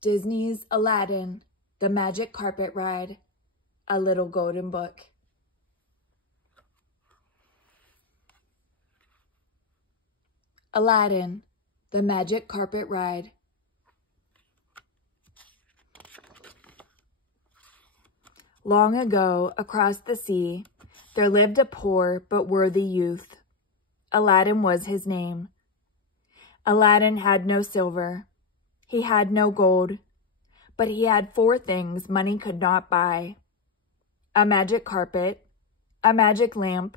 Disney's Aladdin, The Magic Carpet Ride, A Little Golden Book. Aladdin, The Magic Carpet Ride. Long ago, across the sea, there lived a poor but worthy youth. Aladdin was his name. Aladdin had no silver. He had no gold, but he had 4 things money could not buy: a magic carpet, a magic lamp,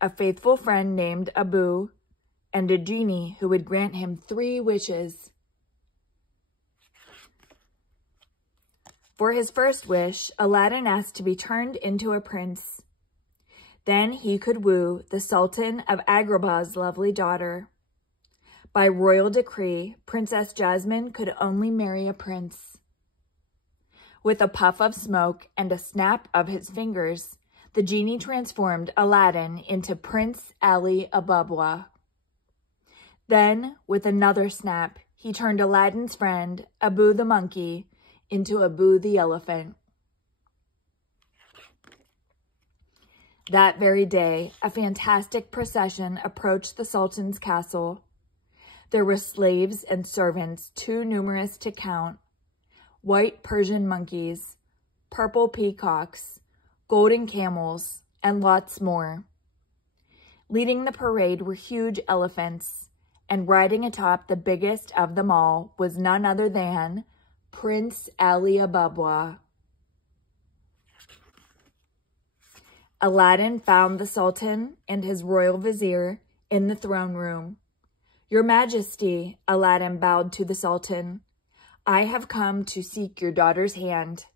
a faithful friend named Abu, and a genie who would grant him 3 wishes. For his first wish, Aladdin asked to be turned into a prince. Then he could woo the Sultan of Agrabah's lovely daughter. By royal decree, Princess Jasmine could only marry a prince. With a puff of smoke and a snap of his fingers, the genie transformed Aladdin into Prince Ali Ababwa. Then, with another snap, he turned Aladdin's friend, Abu the monkey, into Abu the elephant. That very day, a fantastic procession approached the Sultan's castle. There were slaves and servants too numerous to count, white Persian monkeys, purple peacocks, golden camels, and lots more. Leading the parade were huge elephants, and riding atop the biggest of them all was none other than Prince Ali Ababwa. Aladdin found the Sultan and his royal vizier in the throne room. "Your Majesty," Aladdin bowed to the Sultan, "I have come to seek your daughter's hand."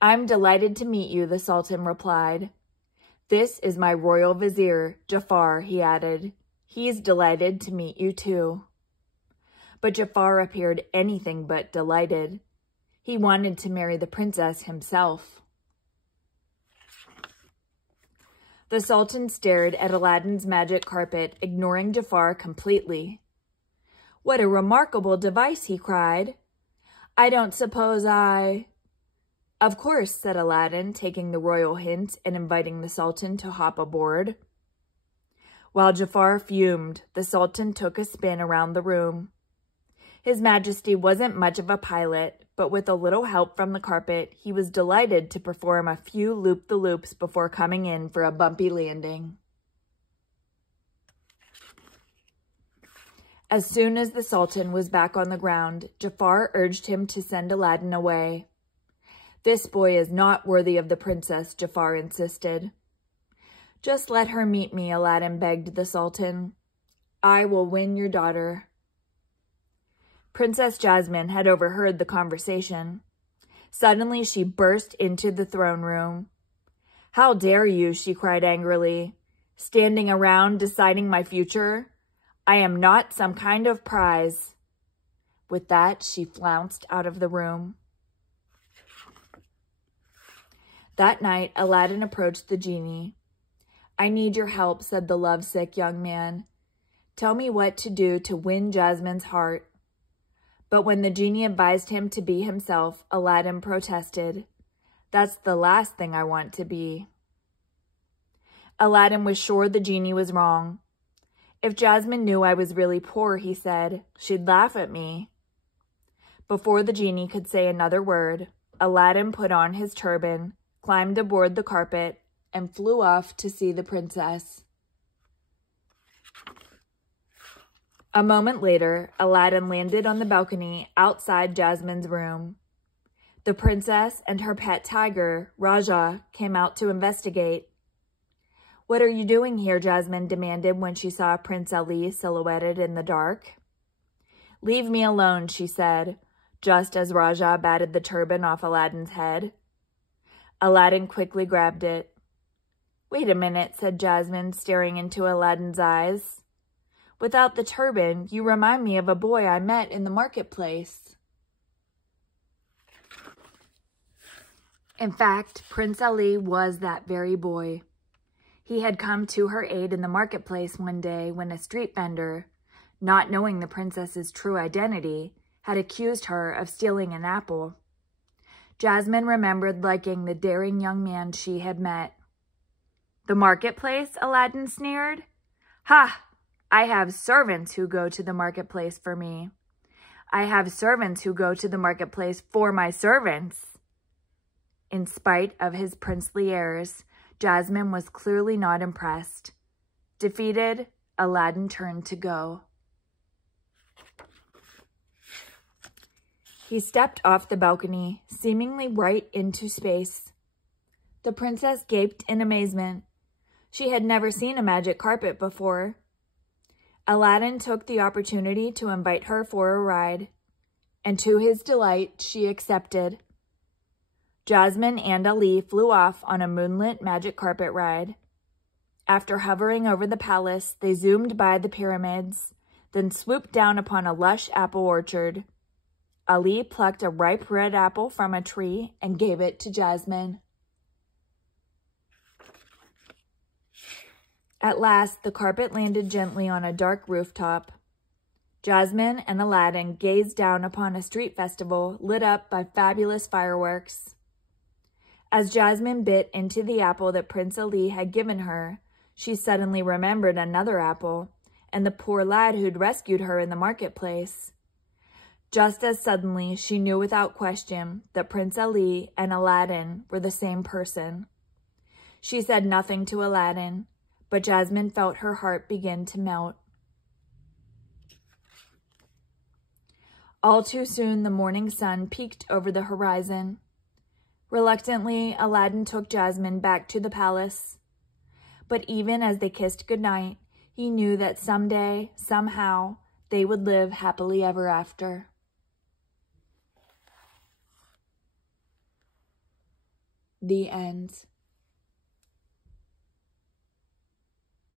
"I'm delighted to meet you," the Sultan replied. "This is my royal vizier, Jafar," he added. "He's delighted to meet you too." But Jafar appeared anything but delighted. He wanted to marry the princess himself. The Sultan stared at Aladdin's magic carpet, ignoring Jafar completely. "What a remarkable device," he cried. "I don't suppose I—" "Of course," said Aladdin, taking the royal hint and inviting the Sultan to hop aboard. While Jafar fumed, the Sultan took a spin around the room. His Majesty wasn't much of a pilot, but with a little help from the carpet, he was delighted to perform a few loop-the-loops before coming in for a bumpy landing. As soon as the Sultan was back on the ground, Jafar urged him to send Aladdin away. "This boy is not worthy of the princess," Jafar insisted. "Just let her meet me," Aladdin begged the Sultan. "I will win your daughter." Princess Jasmine had overheard the conversation. Suddenly, she burst into the throne room. "How dare you," she cried angrily, "standing around deciding my future? I am not some kind of prize." With that, she flounced out of the room. That night, Aladdin approached the genie. "I need your help," said the lovesick young man. "Tell me what to do to win Jasmine's heart." But when the genie advised him to be himself, Aladdin protested. "That's the last thing I want to be." Aladdin was sure the genie was wrong. "If Jasmine knew I was really poor," he said, "she'd laugh at me." Before the genie could say another word, Aladdin put on his turban, climbed aboard the carpet, and flew off to see the princess. A moment later, Aladdin landed on the balcony outside Jasmine's room. The princess and her pet tiger, Raja, came out to investigate. "What are you doing here?" Jasmine demanded when she saw Prince Ali silhouetted in the dark. "Leave me alone," she said, just as Raja batted the turban off Aladdin's head. Aladdin quickly grabbed it. "Wait a minute," said Jasmine, staring into Aladdin's eyes. "Without the turban, you remind me of a boy I met in the marketplace." In fact, Prince Ali was that very boy. He had come to her aid in the marketplace one day when a street vendor, not knowing the princess's true identity, had accused her of stealing an apple. Jasmine remembered liking the daring young man she had met. "The marketplace?" Aladdin sneered. "Ha! I have servants who go to the marketplace for me. I have servants who go to the marketplace for my servants." In spite of his princely airs, Jasmine was clearly not impressed. Defeated, Aladdin turned to go. He stepped off the balcony, seemingly right into space. The princess gaped in amazement. She had never seen a magic carpet before. Aladdin took the opportunity to invite her for a ride, and to his delight, she accepted. Jasmine and Ali flew off on a moonlit magic carpet ride. After hovering over the palace, they zoomed by the pyramids, then swooped down upon a lush apple orchard. Ali plucked a ripe red apple from a tree and gave it to Jasmine. At last, the carpet landed gently on a dark rooftop. Jasmine and Aladdin gazed down upon a street festival lit up by fabulous fireworks. As Jasmine bit into the apple that Prince Ali had given her, she suddenly remembered another apple and the poor lad who'd rescued her in the marketplace. Just as suddenly, she knew without question that Prince Ali and Aladdin were the same person. She said nothing to Aladdin, but Jasmine felt her heart begin to melt. All too soon, the morning sun peeked over the horizon. Reluctantly, Aladdin took Jasmine back to the palace. But even as they kissed goodnight, he knew that someday, somehow, they would live happily ever after. The end.